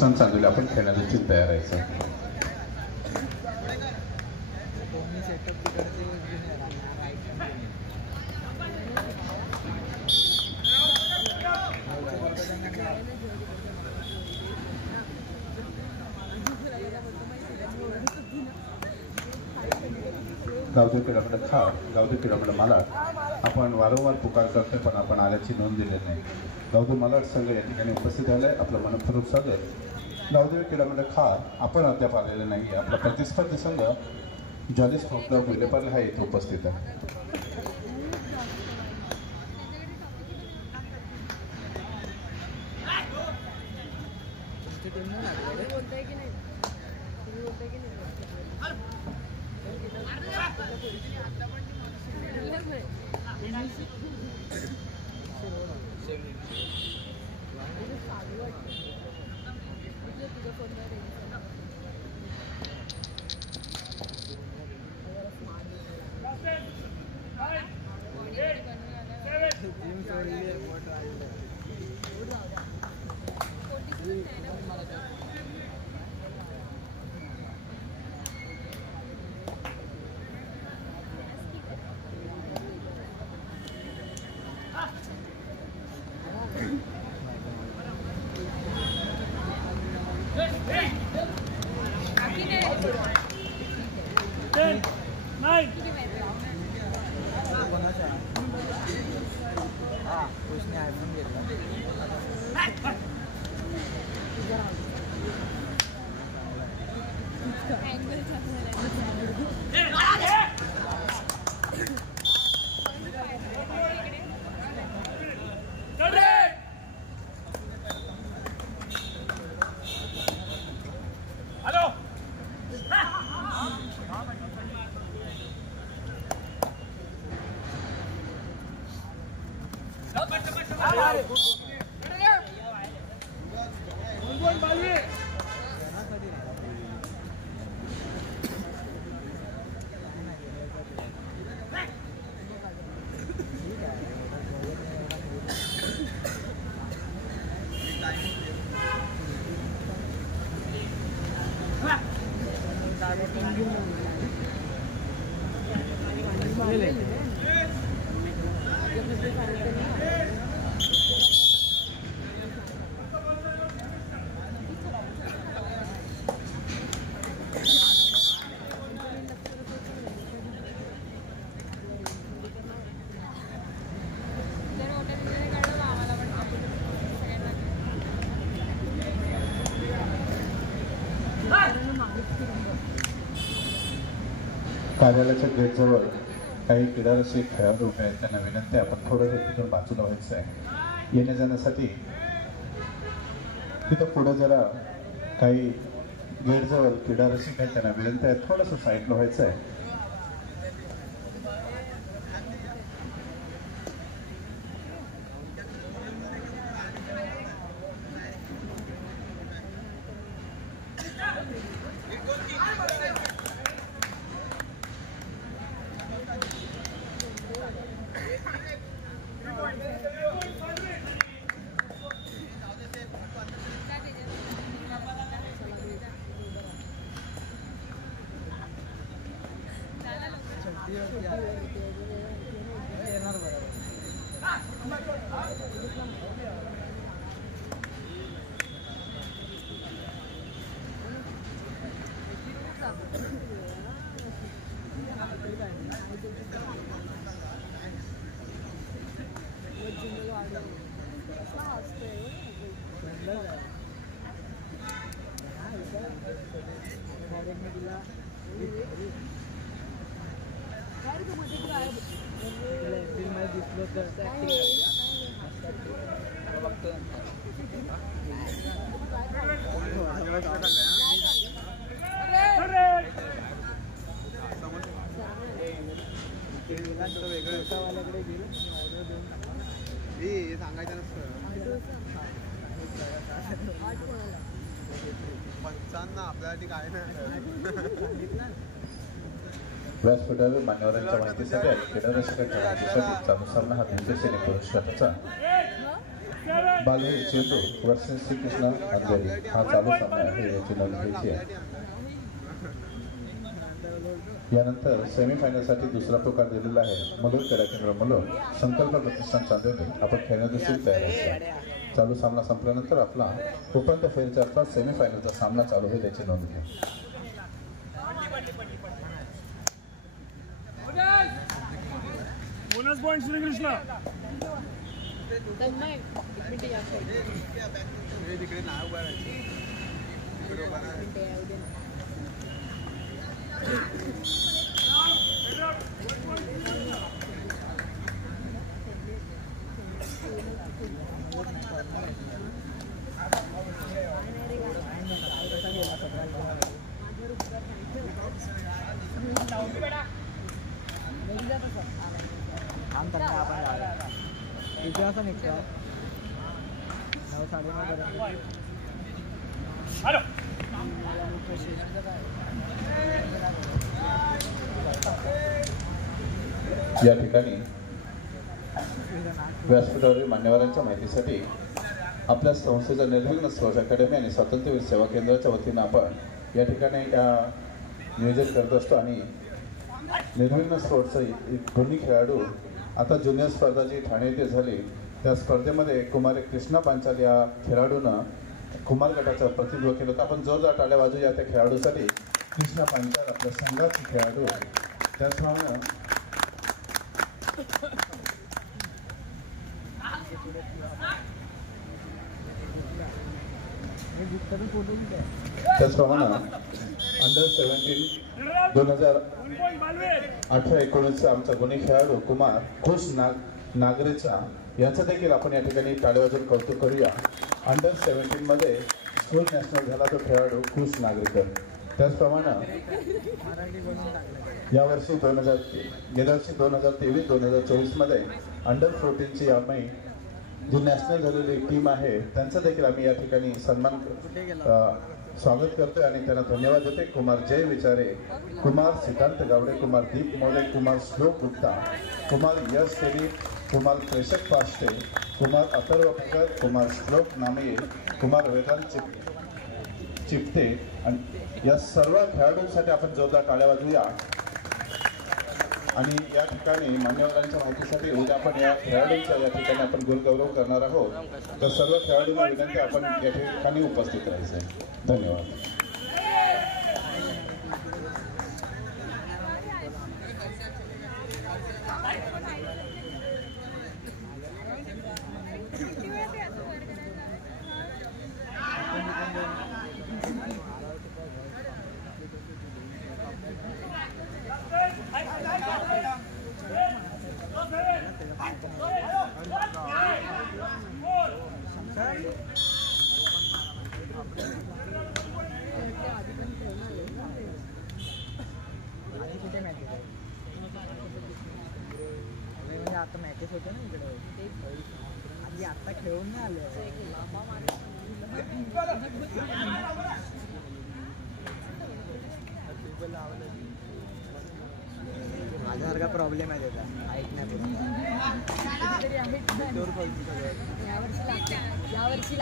चांगले आपण खेळण्याची तयार आहे सर. गावदेव क्रीडामंडळ खार, गावदेव क्रीडामंडळ मालाड आपण वारंवार पुकार करतोय पण आपण आल्याची नोंद दिलेली नाही. गावदेव मालाड संघ या ठिकाणी उपस्थित झाले, आपलं मनपूर्वक स्वागत. गावदेव क्रीडामंडळ खार आपण अद्याप आलेले नाही. आपला प्रतिस्पर्धी संघ जॉली स्पोर्ट्स क्लब विलेपार्ले हा इथे उपस्थित आहे. कार्यालयाच्या गेटजवळ काही क्रीडारसिक खेळाडू उभे आहेत. त्यांना विनंती आहे आपण थोडं तिथून बाजूला व्हायचं आहे. येण्या जाण्यासाठी तिथं पुढं जरा काही गेटजवळ क्रीडारसिक आहेत. त्यांना विनंती आहे थोडंसं साईडला व्हायचं आहे. व्यासपीठावर मान्यवरांच्या माहितीसाठी क्रीडारसिकांच्या सामना हा 200 पुरुष गटाचा बाले चेंडू वर्सेस श्रीकृष्ण अंधेरी हा चालू सामना आहे, याची नोंद घ्यायची आहे. यानंतर सेमीफायनलसाठी दुसरा पुकार दिलेला आहे मुलुंड क्रीडा केंद्र मुलुंड संकल्प प्रतिष्ठान चांदेली. आपण खेळण्यासाठी तयार आहोत. चालू सामना संपल्यानंतर आपला उपांत्य फेरीचा अर्थात सेमीफायनलचा सामना चालू होईल, याची नोंद घ्या. Bonus point Shrikrishna. किती वाजता निघतो? 9:30. या ठिकाणी व्यासपीठावरील मान्यवरांच्या माहितीसाठी आपल्या संस्थेच्या निर्विघ्न स्पोर्ट्स अकॅडमी आणि स्वातंत्र्यवीर सेवा केंद्राच्या वतीनं आपण या ठिकाणी नियोजन करत असतो. आणि निर्विघ्न स्पोर्ट्सचे दोन्ही खेळाडू आता ज्युनियर स्पर्धा जी ठाणे येथे झाली त्या स्पर्धेमध्ये कुमारी कृष्णा पांचाल या खेळाडूनं कुमार गटाचं प्रतिनिधित्व केलं होतं. आपण जोरदार टाळ्या वाजू या त्या खेळाडूसाठी. कृष्णा पांचाल आपल्या संघाचे खेळाडू. त्याचप्रमाणे अंडर 17 2018-19 आमचा गुणी खेळाडू कुमार खुश नागरेचा यांचं देखील आपण या ठिकाणी टाळ्या वाजून कौतुक करूया. अंडर 17 मध्ये स्कूल नॅशनल झाला तो खेळाडू खुश नागरेकर. त्याचप्रमाणे यावर्षी गेल्या वर्षी 2023-2024 मध्ये अंडर 14ची आम्ही जी नॅशनल झालेली टीम आहे त्यांचा देखील आम्ही या ठिकाणी स्वागत करतोय आणि त्यांना धन्यवाद देते. कुमार जय विचारे, कुमार सिद्धांत गावडे, कुमार दीप मोरे, कुमार श्लोक गुप्ता, कुमार यश तेली, कुमार प्रेषक पाष्टे, कुमार अथर्व भगत, कुमार श्लोक नामे, कुमार वेदांत चिपते आणि या सर्व खेळाडूंसाठी आपण जोरदार टाळ्या वाजवूया. आणि या ठिकाणी मान्यवरांच्या माहितीसाठी उद्या आपण या खेळाडूंचा या ठिकाणी आपण गोलगौरव करणार आहोत. तर सर्व खेळाडूंना विनंती आपण या ठिकाणी उपस्थित राहायचं आहे. धन्यवाद. आता मॅचेस होते ना इकडे आधी आता खेळून नाही आले. माझ्यासारखा प्रॉब्लेम आहे त्याचा यावर्षी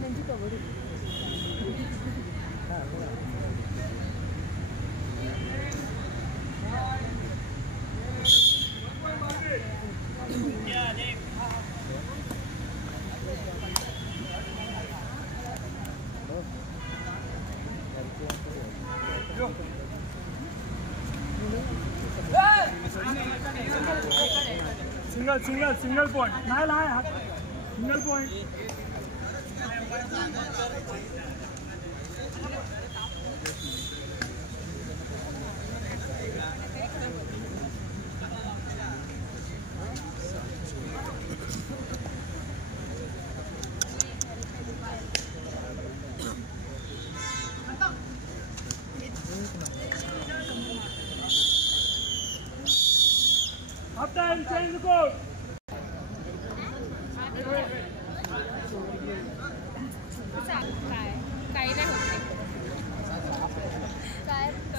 त्यांची कवर सिंगल पॉइंट नाही single point. Up time, change the code. What's up?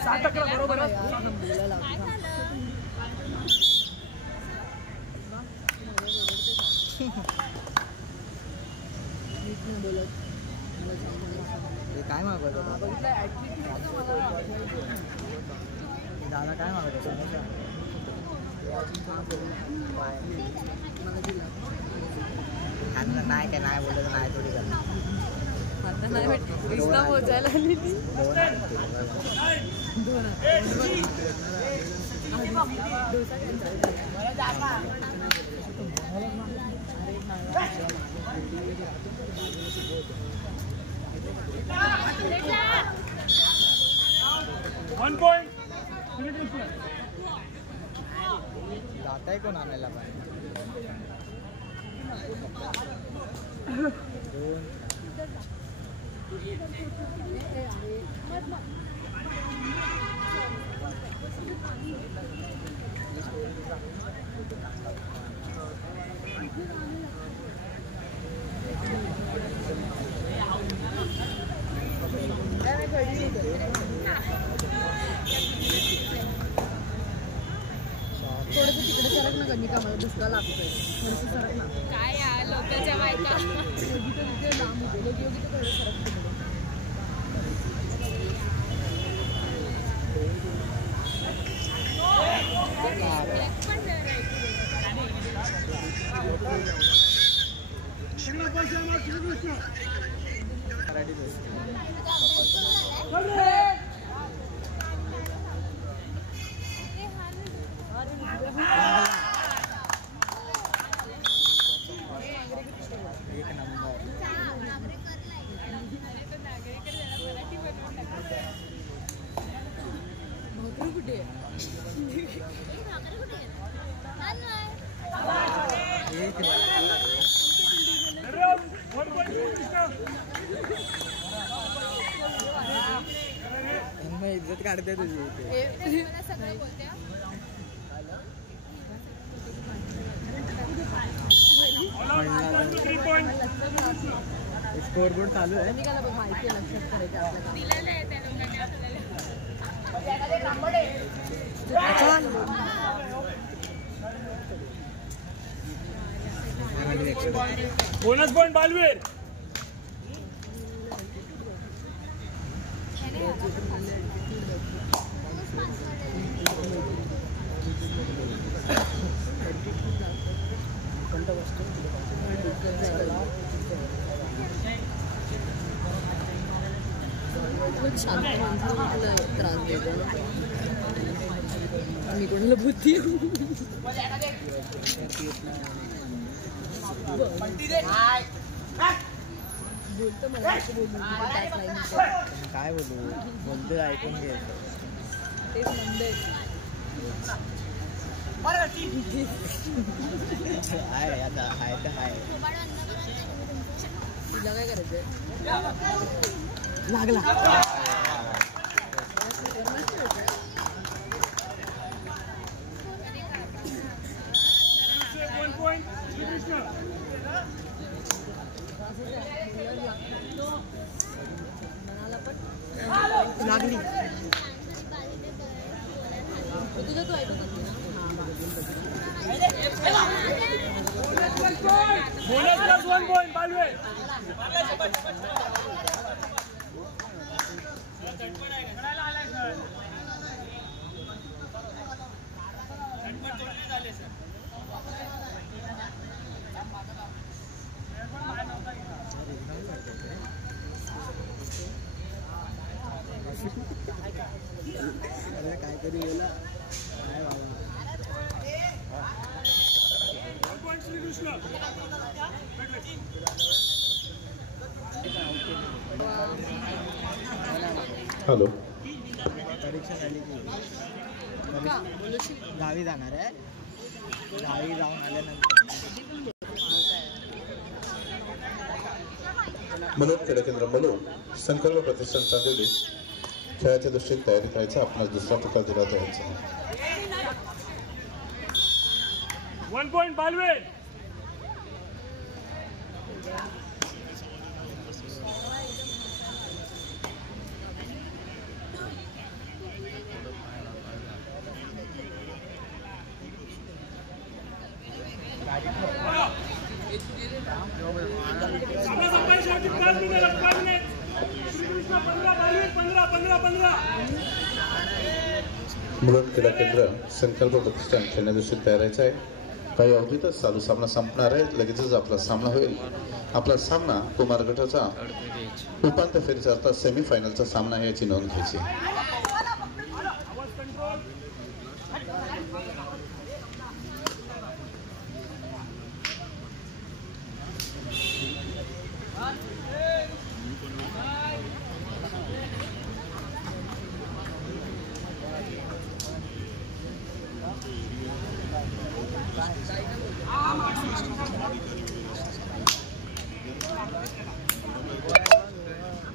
7-11 बरोबर आहे. काय मागवत दादा काय मागवत नाही काय नाही बोलत नाही थोडी आता नाही भेटला मोजायला वन पॉइंट जाताय कोण आणायला पण थोडंसं तिकडे सरक ना कमी कामाला दुसरा लागतोय थोडंसं सरक ना काय यार लोकांच्या बायका योगी तर तिथे लांब होते लोक योगी तर थोडं सरक तिकडे इज्जत काढते तुझी स्कोरबोर्ड चालू आहे माहिती लक्षात बोनस पॉइंट बालवीर शांत माणसाला त्रास देतो मी कोणाला बुद्धी बोलतो मला काय बोलू बोलतो ऐकून घ्यायचं तेच म्हणते आहे आता आहे तर आहे तुला काय करायचंय लागला लागली तुझं तू ऐकत होती ना बोनस प्लस 1 पॉइंट बालवीर काहीतरी गेला काय बाबा हॅलो परीक्षा झाली की गावी जाणार आहे गावी जाऊन आल्यानंतर मनोज क्रीडा केंद्र म्हणून संकल्प प्रतिष्ठान चाललेली खेळाच्या दृष्टीने तयारी करायचा आपणास दुसरा पुकार दिला जायचा 1 पॉइंट बालवीर 15 मुलं क्रीडा केंद्र संकल्प प्रतिष्ठान खेळण्यादिवशी तयारायचं आहे. काही अवधीतच चालू सामना संपणार आहे. लगेचच आपला सामना होईल. आपला सामना कुमार गटाचा उपांत्य फेरीचा अर्थात सेमीफायनलचा सामना आहे याची नोंद घ्यायची.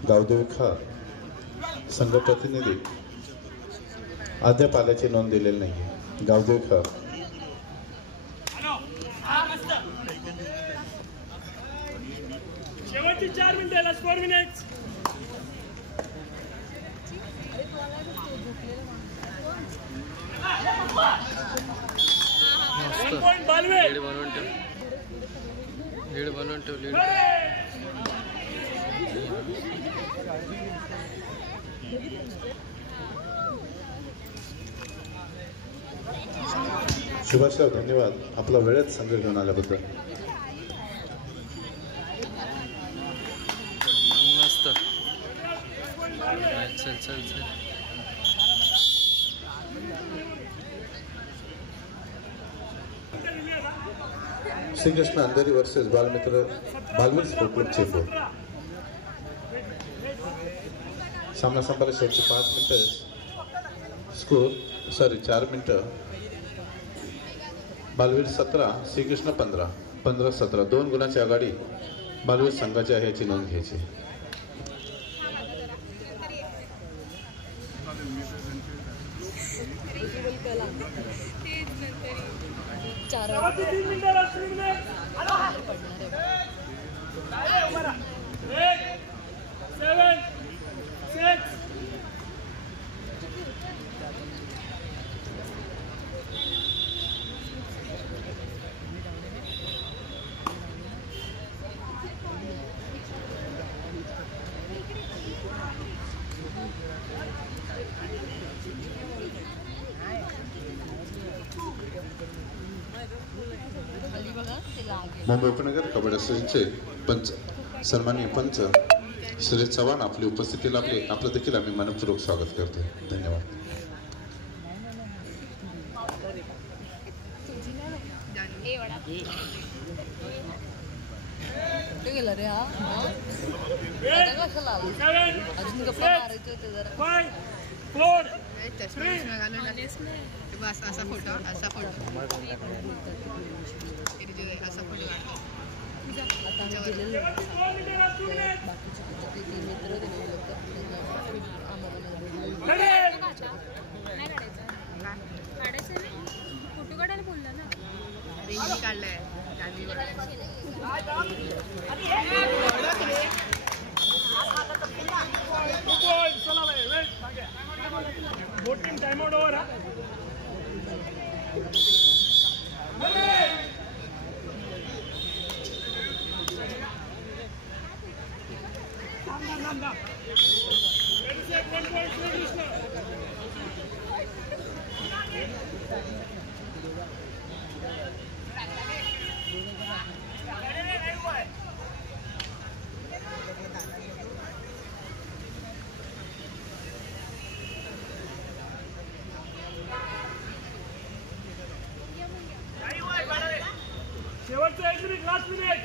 गावदेवी खा संघ प्रतिनिधी अद्याप आल्याची नोंद दिलेली नाहीये. गावदेवी खा शेवटची 4 मिनिटे लास्ट 4 मिनिट्स. 1 पॉइंट बालवे. लीड बनवून ठेव लीड. सुभाषराव धन्यवाद आपला वेळेत संघ घेऊन आल्याबद्दल. मस्त. चल चल चल. Shrikrishna Andheri versus Balmitra Balveer sport club Chembur. सामना संपायला शेवटची 5 मिनिटं. स्कोर 4 मिनिटं. बालवीर 17 श्रीकृष्ण 15. 15-17 2 गुणाची आघाडी बालवीर संघाची आहे याची नोंद घ्यायची. शेवटची 3 मिनिटे लास्ट 3 मिनिट. 8 7 6 मुंबई उपनगर कबड्डी असोसिएशनचे पंच सन्माननीय पंच श्री चव्हाण आपली उपस्थितीला आपलं देखील आम्ही मनपूर्वक स्वागत करतो. धन्यवाद. कुठे गेला रे हा? अजून गप्पा मारायचे होते जरा. 5 4 बस असा फोटो असा फोटो असा फोटो आता आम्ही गेलेलो बाकीचे ते 3 मित्र होते ना लोक त्यांना आम्हाला फोटो काढायला बोलला ना. रेंज काढलाय वोटिंग टाइम आउट ओवर. शेवटचं 1 मिनिट लास्ट मिनिट.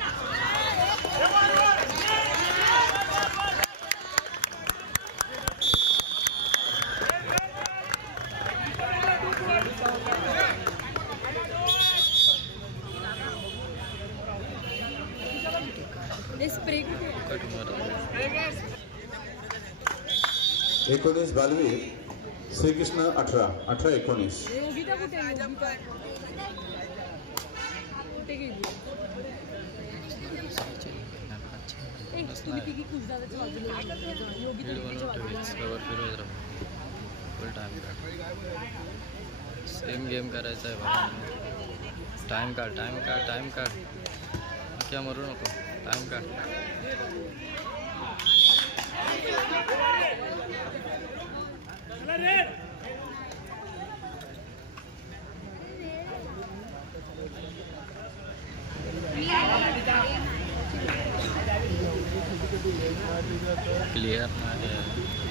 स्प्रे कुठे 19 बालवीर श्रीकृष्ण 18 19. योगिता कुठे कुठे गेली? तुम्ही तिघी कुजदादाच्या बाजूला योगिता फुल टाइम काढ. सेम गेम करायचा आहे बघा. टाइम काढ टाइम काढ टाइम काढ. क्या मरू नको. टाइम काढ. क्लियर नाही